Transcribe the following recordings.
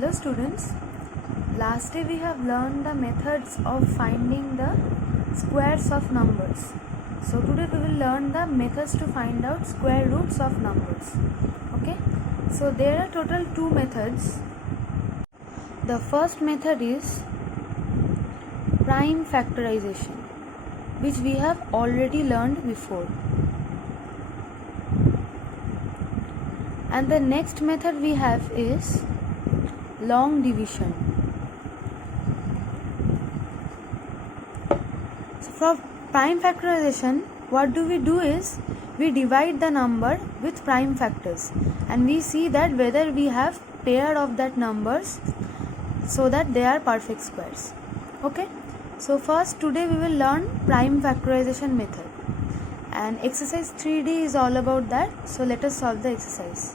Hello students, last day we have learned the methods of finding the squares of numbers. So today we will learn the methods to find out square roots of numbers. Okay, so there are total two methods. The first method is prime factorization, which we have already learned before. And the next method we have is long division. So for prime factorization, what do we do is we divide the number with prime factors and we see that whether we have pair of that numbers so that they are perfect squares. Okay, so first today we will learn prime factorization method, and exercise 3D is all about that. So let us solve the exercise.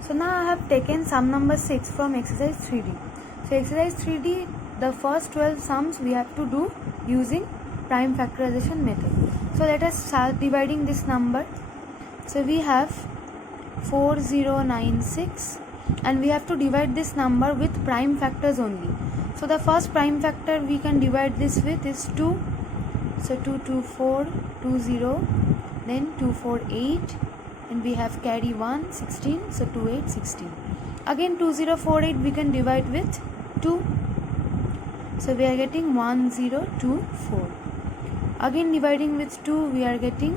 So now I have taken sum number 6 from exercise 3D. So exercise 3D, the first 12 sums we have to do using prime factorization method. So let us start dividing this number. So we have 4096 and we have to divide this number with prime factors only. So the first prime factor we can divide this with is 2. So 22420, then 248, and we have carry 1 16, so 28 16. Again 2048 we can divide with 2, so we are getting 1024. Again dividing with 2 we are getting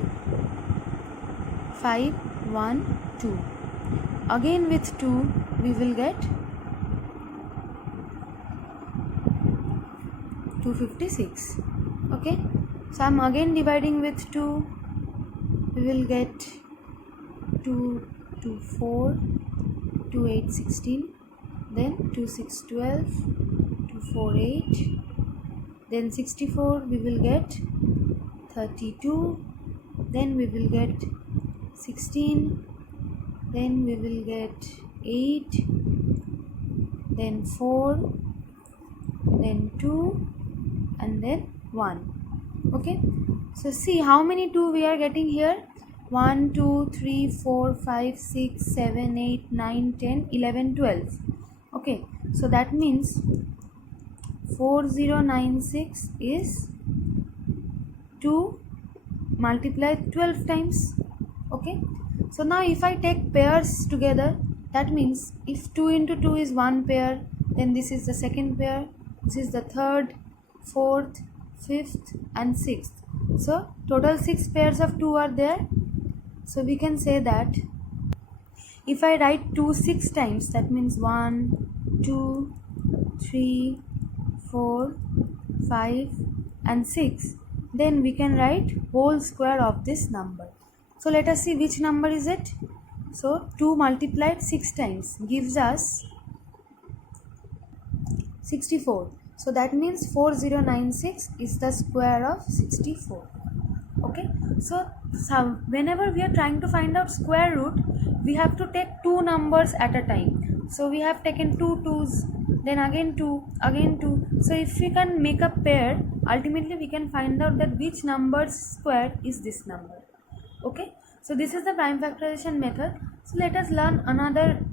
512. Again with 2 we will get 256. Okay, so I am again dividing with 2, we will get 224, 28 16, then 26 12, 248, then 64 we will get 32, then we will get 16, then we will get 8, then 4, then 2, and then 1. Okay, so see how many 2 we are getting here. 1 2 3 4 5 6 7 8 9 10 11 12. Okay, so that means 4096 is 2 multiplied 12 times. Okay, so now if I take pairs together, that means if 2 into 2 is one pair, then this is the second pair, this is the third, fourth, fifth, and sixth. So total 6 pairs of 2 are there. So we can say that if I write 2 6 times, that means 1 2 3 4 5 and 6, then we can write whole square of this number. So let us see which number is it. So 2 multiplied 6 times gives us 64. So that means 4096 is the square of 64. Okay, so whenever we are trying to find out square root, we have to take two numbers at a time. So we have taken 2 2's, then again 2, again 2. So if we can make a pair, ultimately we can find out that which number's square is this number. Okay, so this is the prime factorization method. So let us learn another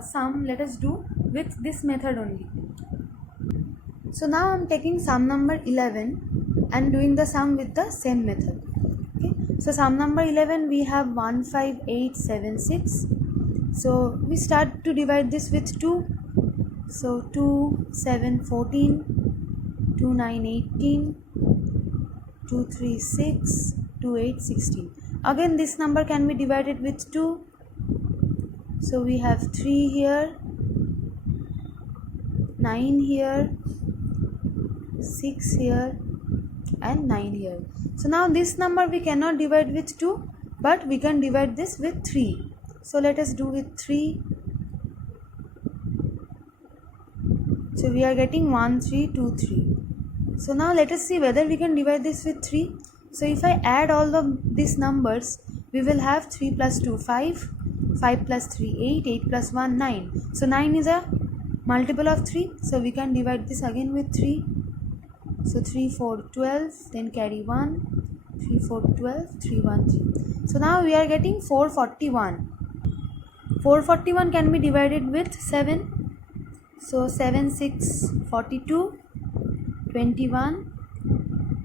sum. Let us do with this method only. So now I am taking sum number 11 and doing the sum with the same method. Okay, so sum number 11 we have 15876. So we start to divide this with 2. So 2 7 14, 2 9 18, 2 3 6, 2 8 16. Again this number can be divided with 2. So we have 3 here, 9 here, 6 here, and 9 here. So now this number we cannot divide with 2, but we can divide this with 3. So let us do with 3. So we are getting 1323. So now let us see whether we can divide this with 3. So if I add all of these numbers, we will have 3 plus 2 5, 5 plus 3 8, 8 plus 1 9. So 9 is a multiple of 3. So we can divide this again with 3. So 3 4 12, then carry 1, 3 4 12, 3 1 3. So now we are getting 441. 441 can be divided with 7. So 7 6 42, 21,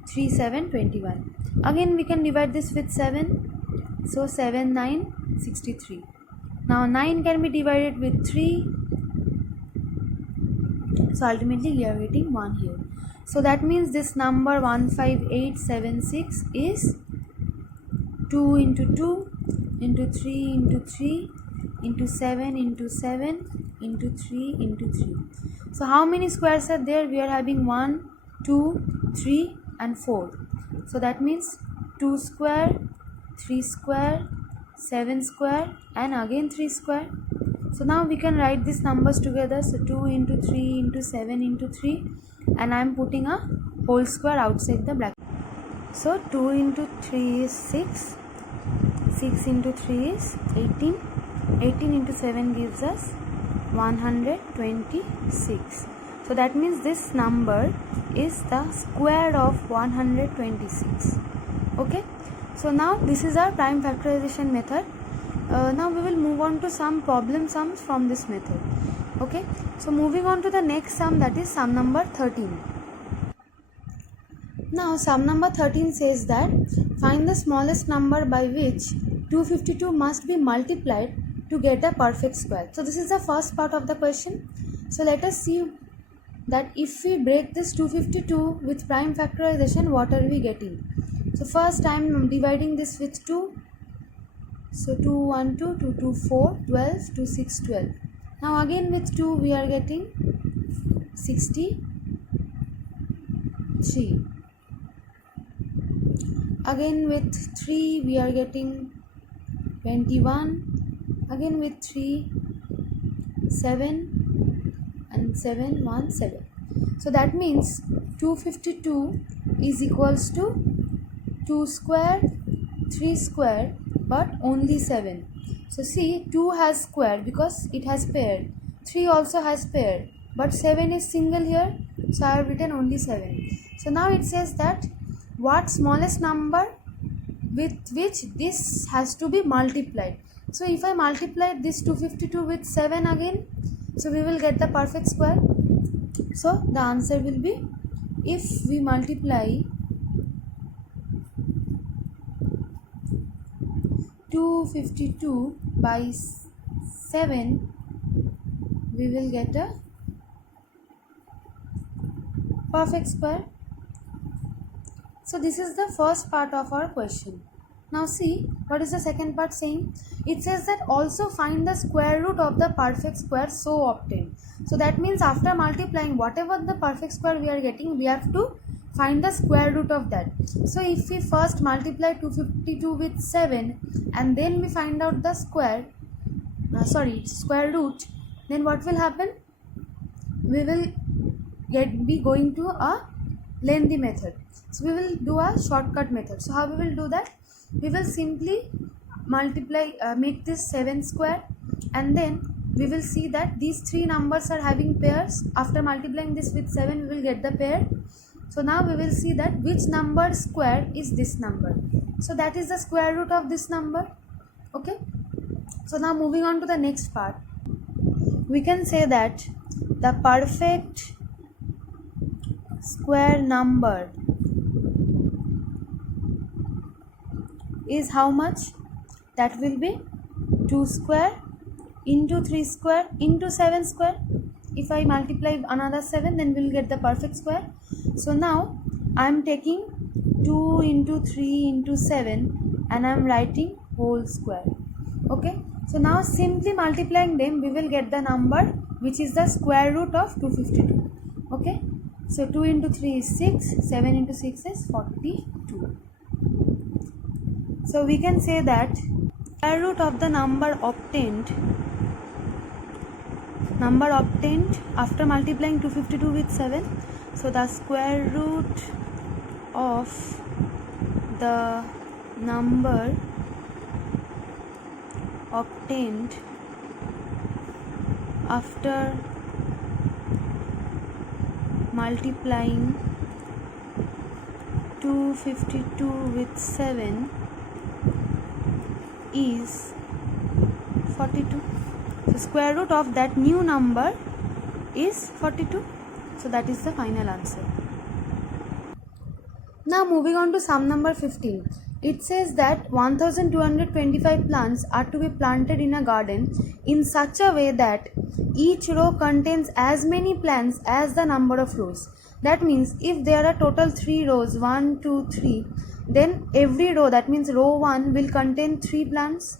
3 7 21. Again we can divide this with 7. So 7 9 63. Now 9 can be divided with 3. So ultimately we are getting 1 here. So that means this number 15876 is 2 into 2 into 3 into 3 into 7 into 7 into 3 into 3. So how many squares are there? We are having 1, 2, 3 and 4. So that means 2 square, 3 square, 7 square and again 3 square. So now we can write these numbers together. So 2 into 3 into 7 into 3, and I am putting a whole square outside the bracket. So 2 into 3 is 6, 6 into 3 is 18, 18 into 7 gives us 126. So that means this number is the square of 126. Okay, so now this is our prime factorization method. Now we will move on to some problem sums from this method. Okay, so moving on to the next sum, that is sum number 13. Now sum number 13 says that find the smallest number by which 252 must be multiplied to get a perfect square. So this is the first part of the question. So let us see that if we break this 252 with prime factorization, what are we getting? So first I am dividing this with 2. So 2 1 2 2 2 4 12 2 6 12. Now again with 2 we are getting 63. Again with 3 we are getting 21. Again with 3 7 and 7 1 7. So that means 252 is equals to 2 square 3 square but only 7. So see, 2 has square because it has pair, 3 also has pair, but 7 is single here, so I have written only 7. So now it says that what smallest number with which this has to be multiplied. So if I multiply this 252 with 7 again, so we will get the perfect square. So the answer will be, if we multiply 252 by 7, we will get a perfect square. So this is the first part of our question. Now see, what is the second part saying? It says that also find the square root of the perfect square so obtained. So that means after multiplying whatever the perfect square we are getting, we have to find the square root of that. So if we first multiply 252 with 7 and then we find out the square root, then what will happen? We will be going to a lengthy method. So we will do a shortcut method. So how we will do that? We will simply multiply, make this 7 square, and then we will see that these three numbers are having pairs. After multiplying this with 7, we will get the pair. So now we will see that which number square is this number. So that is the square root of this number. Okay. So now moving on to the next part, we can say that the perfect square number is how much? That will be 2 square into 3 square into 7 square. If I multiply another 7, then we will get the perfect square. So now I am taking 2 into 3 into 7 and I am writing whole square. Okay. So now simply multiplying them, we will get the number which is the square root of 252. Okay. So 2 into 3 is 6, 7 into 6 is 42. So we can say that square root of the number obtained after multiplying 252 with 7. So the square root of the number obtained after multiplying 252 with 7 is 42. So square root of that new number is 42. So that is the final answer. Now moving on to sum number 15. It says that 1225 plants are to be planted in a garden in such a way that each row contains as many plants as the number of rows. That means if there are total 3 rows, 1, 2, 3, then every row, that means row 1 will contain 3 plants,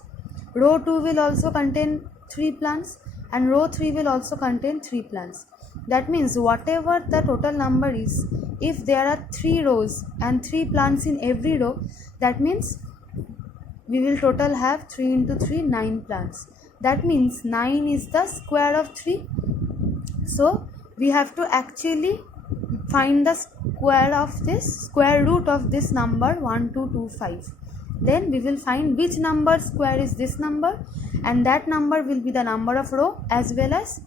row 2 will also contain 3 plants, and row 3 will also contain 3 plants. That means whatever the total number is, if there are 3 rows and 3 plants in every row, that means we will total have 3 into 3, 9 plants. That means 9 is the square of 3. So we have to actually find the square root of this number 1225. Then we will find which number square is this number, and that number will be the number of row as well as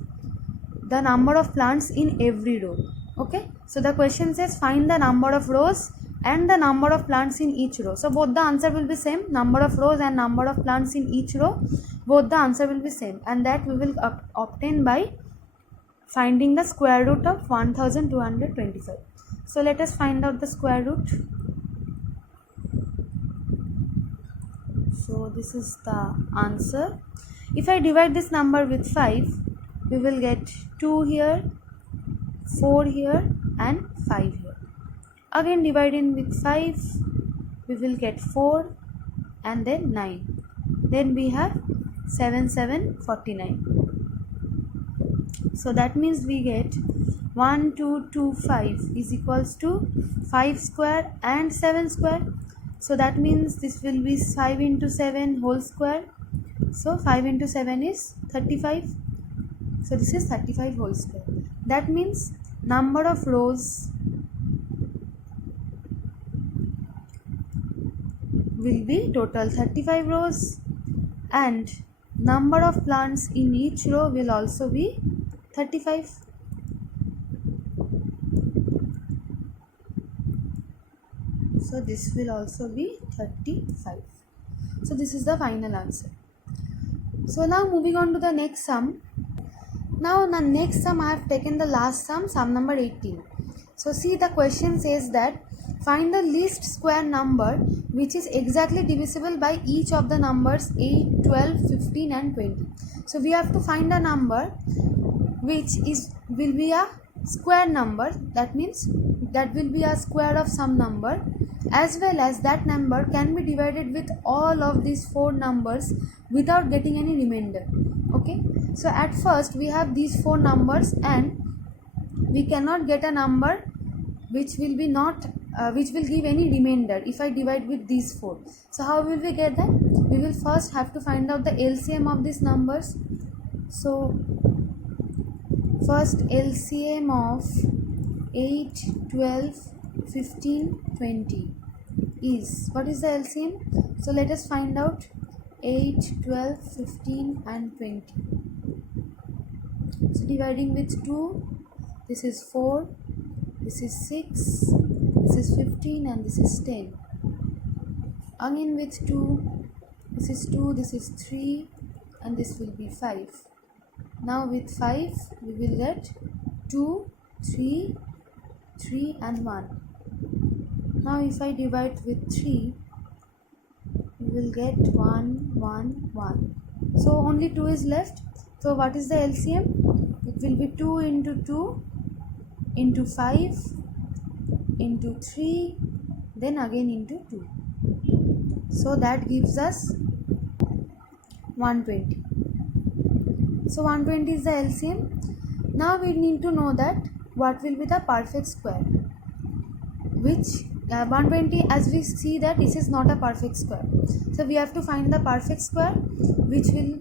the number of plants in every row. Okay, so the question says find the number of rows and the number of plants in each row. So both the answer will be same, number of rows and number of plants in each row, both the answer will be same, and that we will obtain by finding the square root of 1225. So let us find out the square root. So this is the answer. If I divide this number with 5, we will get 2 here, 4 here and 5 here. Again dividing with 5, we will get 4 and then 9. Then we have 7, 7, 49. So that means we get 1225 is equals to 5 square and 7 square. So that means this will be 5 into 7 whole square. So 5 into 7 is 35. So this is 35 whole square. That means number of rows will be total 35 rows and number of plants in each row will also be 35. So this will also be 35. So this is the final answer. So now moving on to the next sum. Now the next sum I have taken the last sum, sum number 18. So see, the question says that find the least square number which is exactly divisible by each of the numbers 8, 12, 15 and 20. So we have to find a number which will be a square number, that means that will be a square of some number, as well as that number can be divided with all of these 4 numbers without getting any remainder. Okay, so at first we have these 4 numbers and we cannot get a number which will be not which will give any remainder if I divide with these 4. So how will we get that? We will first have to find out the LCM of these numbers. So first LCM of 8, 12, 15, 20 is, what is the LCM? So let us find out 8, 12, 15 and 20. So dividing with 2, this is 4, this is 6, this is 15 and this is 10. Again with 2, this is 2, this is 3 and this will be 5. Now with 5 we will get 2, 3, 3 and 1. Now if I divide with 3, we will get 1, 1, 1. So only 2 is left. So what is the LCM? It will be 2 into 2 into 5 into 3 then again into 2. So that gives us 120. So 120 is the LCM. Now we need to know that what will be the perfect square, which 120, as we see that this is not a perfect square. So we have to find the perfect square which will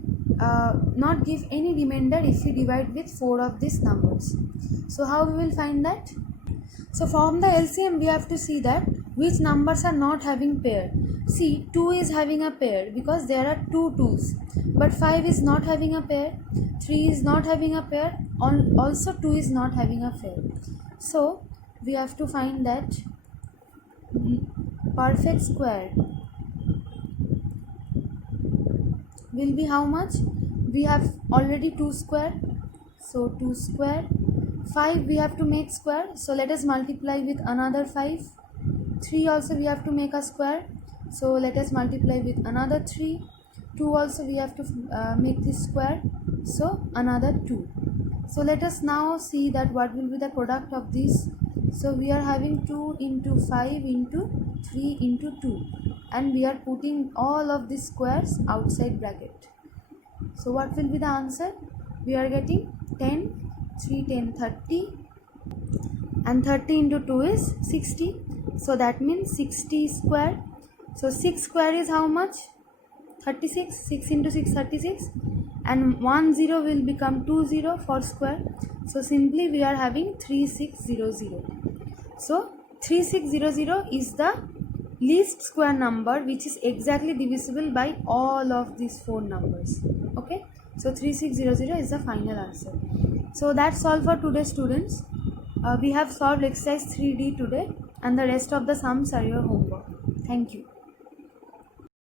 not give any remainder if we divide with 4 of these numbers. So how we will find that? So from the LCM we have to see that which numbers are not having pair. See, 2 is having a pair because there are 2 2's, but 5 is not having a pair, 3 is not having a pair, also 2 is not having a pair. So we have to find that perfect square will be how much? We have already 2 square, so 2 square. 5 we have to make square, so let us multiply with another 5. 3 also we have to make a square, so let us multiply with another 3. 2 also we have to make this square, so another 2. So let us now see that what will be the product of this. So we are having 2 into 5 into 3 into 2, and we are putting all of these squares outside bracket. So what will be the answer? We are getting 10, 3 10 30, and 30 into 2 is 60. So that means 60 square. So 6 square is how much? 36. 6 into 6 36, and 1 0 will become 2 0 for square. So simply we are having 3600. So 3600 is the least square number which is exactly divisible by all of these four numbers. Okay, so 3600 is the final answer. So that's all for today, students. We have solved exercise 3D today, and the rest of the sums are your homework. Thank you.